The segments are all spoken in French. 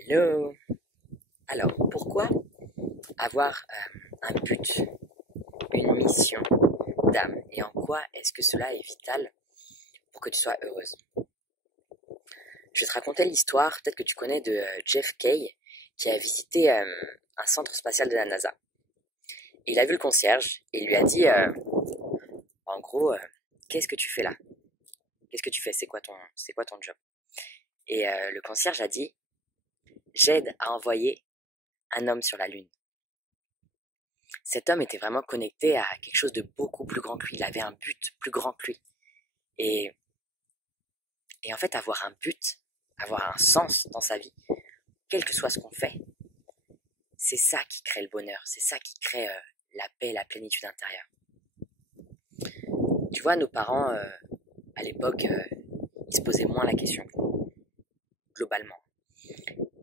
Hello. Alors, pourquoi avoir un but, une mission d'âme et en quoi est-ce que cela est vital pour que tu sois heureuse? Je vais te raconter l'histoire, peut-être que tu connais, de Jeff Kay qui a visité un centre spatial de la NASA. Et il a vu le concierge et il lui a dit en gros, qu'est-ce que tu fais là? Qu'est-ce que tu fais? C'est quoi ton job? Et le concierge a dit, j'aide à envoyer un homme sur la Lune. Cet homme était vraiment connecté à quelque chose de beaucoup plus grand que lui. Il avait un but plus grand que lui. Et en fait, avoir un but, avoir un sens dans sa vie, quel que soit ce qu'on fait, c'est ça qui crée le bonheur. C'est ça qui crée la paix, la plénitude intérieure. Tu vois, nos parents, à l'époque, ils se posaient moins la question, globalement.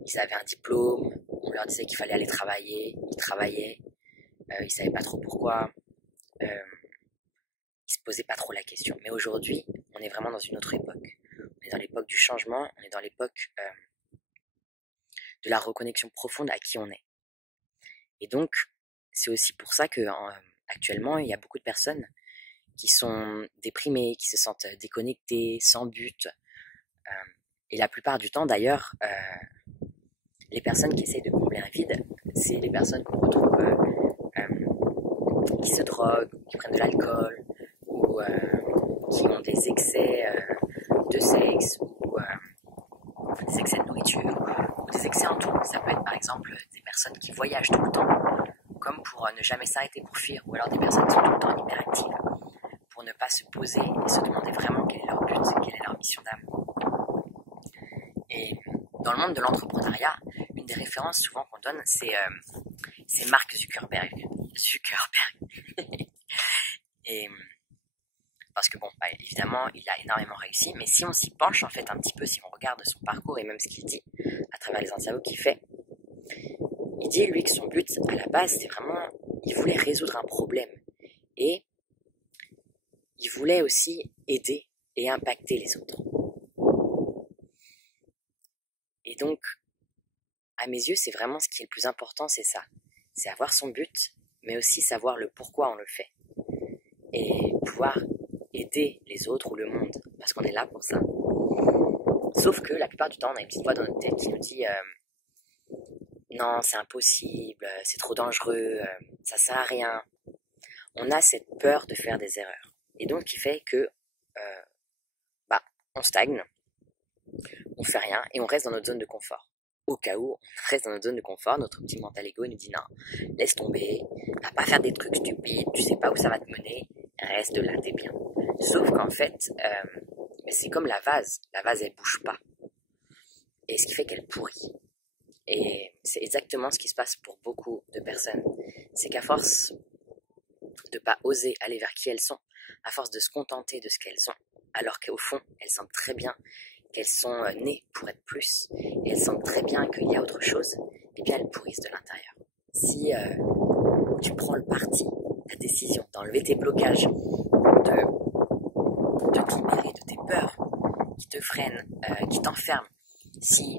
Ils avaient un diplôme, on leur disait qu'il fallait aller travailler, ils travaillaient, ils savaient pas trop pourquoi, ils se posaient pas trop la question. Mais aujourd'hui, on est vraiment dans une autre époque. On est dans l'époque du changement, on est dans l'époque de la reconnexion profonde à qui on est. Et donc, c'est aussi pour ça que actuellement, il y a beaucoup de personnes qui sont déprimées, qui se sentent déconnectées, sans but. Et la plupart du temps, d'ailleurs, les personnes qui essayent de combler un vide, c'est les personnes qu'on retrouve qui se droguent, qui prennent de l'alcool, ou qui ont des excès de sexe, ou des excès de nourriture, ou des excès en tout. Ça peut être par exemple des personnes qui voyagent tout le temps, comme pour ne jamais s'arrêter pour fuir, ou alors des personnes qui sont tout le temps hyperactives, pour ne pas se poser et se demander vraiment quel est leur but, quelle est leur mission d'âme. Et dans le monde de l'entrepreneuriat, une des références souvent qu'on donne, c'est Mark Zuckerberg. Et parce que bon, évidemment, il a énormément réussi, mais si on s'y penche en fait un petit peu, si on regarde son parcours et même ce qu'il dit à travers les interviews qu'il fait, il dit lui que son but à la base, c'était vraiment, il voulait résoudre un problème et il voulait aussi aider et impacter les autres. Et donc, à mes yeux, c'est vraiment ce qui est le plus important, c'est ça. C'est avoir son but, mais aussi savoir le pourquoi on le fait. Et pouvoir aider les autres ou le monde, parce qu'on est là pour ça. Sauf que la plupart du temps, on a une petite voix dans notre tête qui nous dit non, c'est impossible, c'est trop dangereux, ça sert à rien. On a cette peur de faire des erreurs. Et donc, qui fait que on stagne, on fait rien et on reste dans notre zone de confort. Au cas où on reste dans notre zone de confort, notre petit mental ego nous dit non, laisse tomber, va pas faire des trucs stupides, tu sais pas où ça va te mener, reste là, t'es bien. Sauf qu'en fait, c'est comme la vase elle bouge pas. Et ce qui fait qu'elle pourrit. Et c'est exactement ce qui se passe pour beaucoup de personnes. C'est qu'à force de pas oser aller vers qui elles sont, à force de se contenter de ce qu'elles ont, alors qu'au fond, elles sentent très bien qu'elles sont nées pour être plus, et elles sentent très bien qu'il y a autre chose, et bien elles pourrissent de l'intérieur. Si tu prends le parti, la décision d'enlever tes blocages, de te libérer de tes peurs qui te freinent, qui t'enferment, si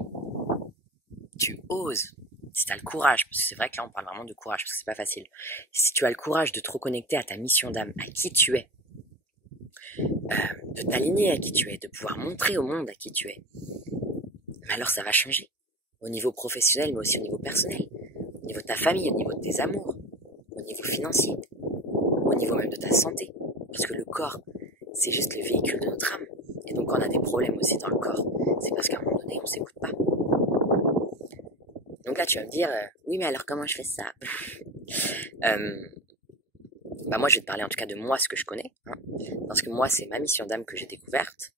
tu oses, si tu as le courage, parce que c'est vrai que là on parle vraiment de courage, parce que c'est pas facile, si tu as le courage de te reconnecter à ta mission d'âme, à qui tu es, de t'aligner à qui tu es, de pouvoir montrer au monde à qui tu es, mais alors ça va changer, au niveau professionnel, mais aussi au niveau personnel, au niveau de ta famille, au niveau de tes amours, au niveau financier, au niveau même de ta santé, parce que le corps, c'est juste le véhicule de notre âme, et donc quand on a des problèmes aussi dans le corps, c'est parce qu'à un moment donné, on s'écoute pas. Donc là, tu vas me dire, oui, mais alors comment je fais ça? Moi, je vais te parler en tout cas de moi, ce que je connais, hein, parce que moi, c'est ma mission d'âme que j'ai découverte.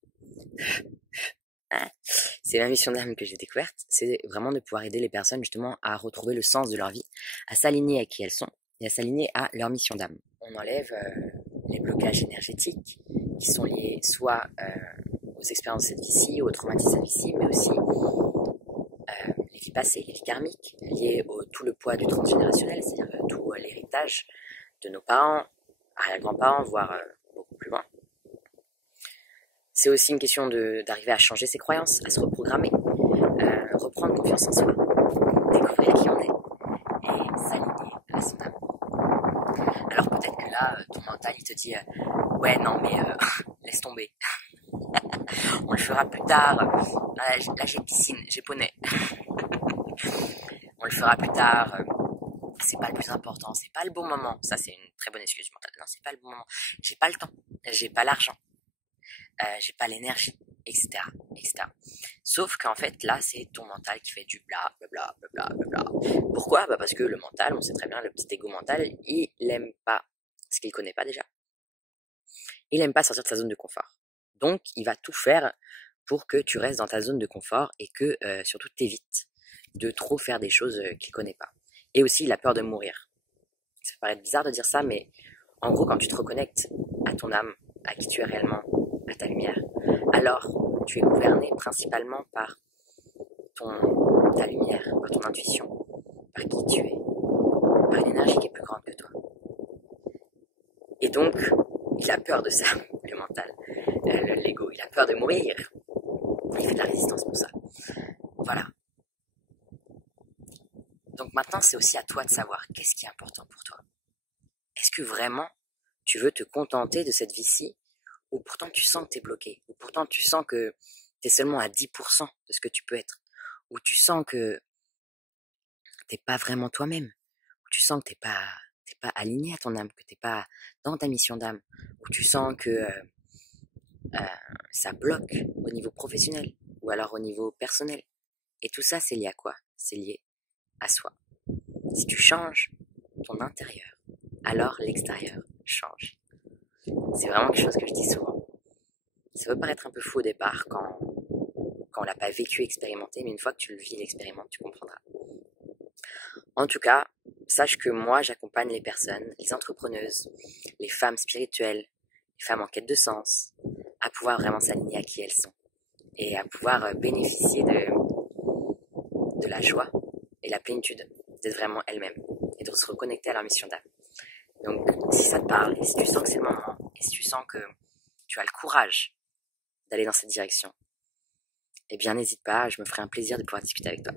C'est ma mission d'âme que j'ai découverte, c'est vraiment de pouvoir aider les personnes justement à retrouver le sens de leur vie, à s'aligner à qui elles sont et à s'aligner à leur mission d'âme. On enlève les blocages énergétiques qui sont liés soit aux expériences de cette vie-ci, aux traumatismes de cette vie-ci, mais aussi les vies passées, les vies karmiques, liées au tout le poids du transgénérationnel, c'est-à-dire tout l'héritage de nos parents, arrière-grands-parents, voire beaucoup plus loin. C'est aussi une question d'arriver à changer ses croyances, à se reprogrammer, reprendre confiance en soi, découvrir qui on est et s'aligner à son âme. Alors peut-être que là, ton mental il te dit ouais non mais laisse tomber, on le fera plus tard, là j'ai piscine, j'ai poney, on le fera plus tard, c'est pas le plus important, c'est pas le bon moment, ça c'est une très bonne excuse mentale, non c'est pas le bon moment, j'ai pas le temps, j'ai pas l'argent, j'ai pas l'énergie, etc., etc. Sauf qu'en fait, là, c'est ton mental qui fait du bla, bla, bla, bla, bla, bla. Pourquoi? Bah parce que le mental, on sait très bien, le petit ego mental, il aime pas ce qu'il connaît pas déjà. Il aime pas sortir de sa zone de confort. Donc, il va tout faire pour que tu restes dans ta zone de confort et que, surtout, t'évites de trop faire des choses qu'il connaît pas. Et aussi, il a peur de mourir. Ça paraît bizarre de dire ça, mais en gros, quand tu te reconnectes à ton âme, à qui tu es réellement, à ta lumière, alors tu es gouverné principalement par ta lumière, par ton intuition, par qui tu es, par une énergie qui est plus grande que toi. Et donc, il a peur de ça, le mental, l'ego, il a peur de mourir. Il fait de la résistance pour ça. Voilà. Donc maintenant, c'est aussi à toi de savoir qu'est-ce qui est important pour toi. Est-ce que vraiment tu veux te contenter de cette vie-ci, ou pourtant tu sens que tu es bloqué, ou pourtant tu sens que tu es seulement à 10% de ce que tu peux être, ou tu sens que t'es pas vraiment toi-même, où tu sens que t'es pas aligné à ton âme, que t'es pas dans ta mission d'âme, où tu sens que ça bloque au niveau professionnel ou alors au niveau personnel. Et tout ça, c'est lié à quoi? C'est lié à soi. Si tu changes ton intérieur, alors l'extérieur change. C'est vraiment quelque chose que je dis souvent. Ça peut paraître un peu fou au départ quand on l'a pas vécu, expérimenté, mais une fois que tu le vis, l'expérimentes, tu comprendras. En tout cas, sache que moi, j'accompagne les personnes, les entrepreneuses, les femmes spirituelles, les femmes en quête de sens, à pouvoir vraiment s'aligner à qui elles sont et à pouvoir bénéficier de la joie et la plénitude d'être vraiment elles-mêmes et de se reconnecter à leur mission d'âme. Donc, si ça te parle et si tu sens que c'est le moment et si tu sens que tu as le courage d'aller dans cette direction, eh bien, n'hésite pas, je me ferai un plaisir de pouvoir discuter avec toi.